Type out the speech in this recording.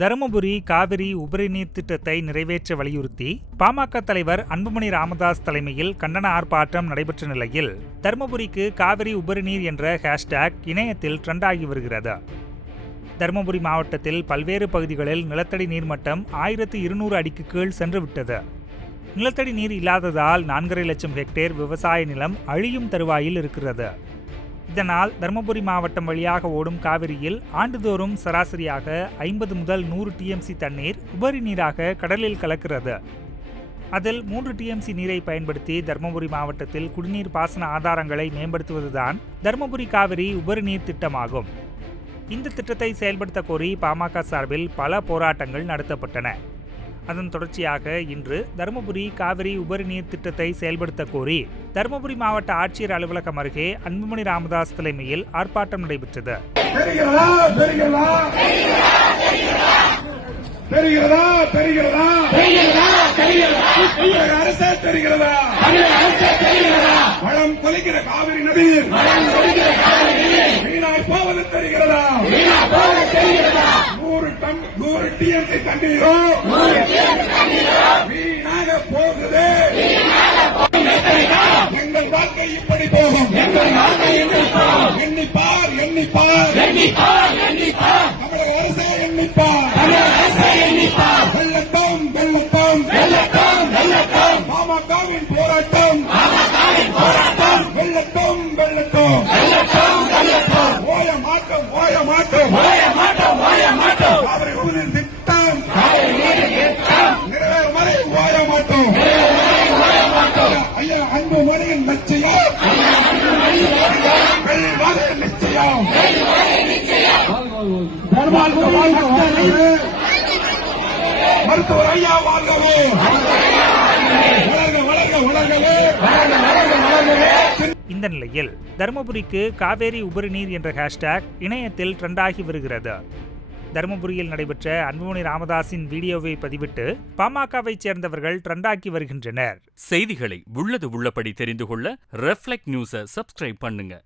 தருமபுரி காவிரி உபரிநீர் திட்டத்தை நிறைவேற்ற வலியுறுத்தி பாமக தலைவர் அன்புமணி ராமதாஸ் தலைமையில் கண்டன ஆர்ப்பாட்டம் நடைபெற்ற நிலையில் தருமபுரிக்கு காவிரி உபரிநீர் என்ற ஹேஷ்டேக் இணையத்தில் ட்ரெண்ட் ஆகி வருகிறது. தருமபுரி மாவட்டத்தில் பல்வேறு பகுதிகளில் நிலத்தடி நீர்மட்டம் 1200 அடிக்கு கீழ் சென்றுவிட்டது. நிலத்தடி நீர் இல்லாததால் 4.5 லட்சம் ஹெக்டேர் விவசாய நிலம் அழியும் தருவாயில் இருக்கிறது. இதனால் தருமபுரி மாவட்டம் வழியாக ஓடும் காவிரியில் ஆண்டுதோறும் சராசரியாக 50 முதல் 100 டிஎம்சி தண்ணீர் உபரி நீராக கடலில் கலக்கிறது. அதில் 3 டிஎம்சி நீரை பயன்படுத்தி தருமபுரி மாவட்டத்தில் குடிநீர் பாசன ஆதாரங்களை மேம்படுத்துவதுதான் தருமபுரி காவிரி உபரி நீர் திட்டமாகும். இந்த திட்டத்தை செயல்படுத்த கோரி பாமக சார்பில் பல போராட்டங்கள் நடத்தப்பட்டன. அதன் தொடர்ச்சியாக இன்று தருமபுரி காவிரி உபரிநீர் திட்டத்தை செயல்படுத்த கோரி தருமபுரி மாவட்ட ஆட்சியர் அலுவலகம் அருகே அன்புமணி ராமதாஸ் தலைமையில் ஆர்ப்பாட்டம் நடைபெற்றது. எங்கள் வாழ்க்கை இப்படி போகும். எண்ணிப்பார் தமிழக அரசை எண்ணிப்பார். வெள்ளட்டும் பாமகவின் போராட்டம். வெள்ளட்டும் ஓய மாட்டோம் காவிரி உபரிநீர் திட்டம் நிறைவேறும் வரை ஓய மாட்டோம். ஐயா அன்புமணியின் லட்சியம் நிச்சயம். மருத்துவர் ஐயா வாழ்கவே. இந்த நிலையில் தருமபுரிக்கு காவேரி உபரிநீர் என்ற ஹேஷ்டேக் இணையத்தில் ட்ரெண்ட் ஆகி வருகிறது. தருமபுரியில் நடைபெற்ற அன்புமணி ராமதாஸின் வீடியோவை பதிவிட்டு பாமகவை சேர்ந்தவர்கள் ட்ரெண்டாக்கி வருகின்றனர். செய்திகளை உள்ளது உள்ளபடி தெரிந்து கொள்ள ரெஃப்ளெக்ட் நியூஸை சப்ஸ்கிரைப் பண்ணுங்க.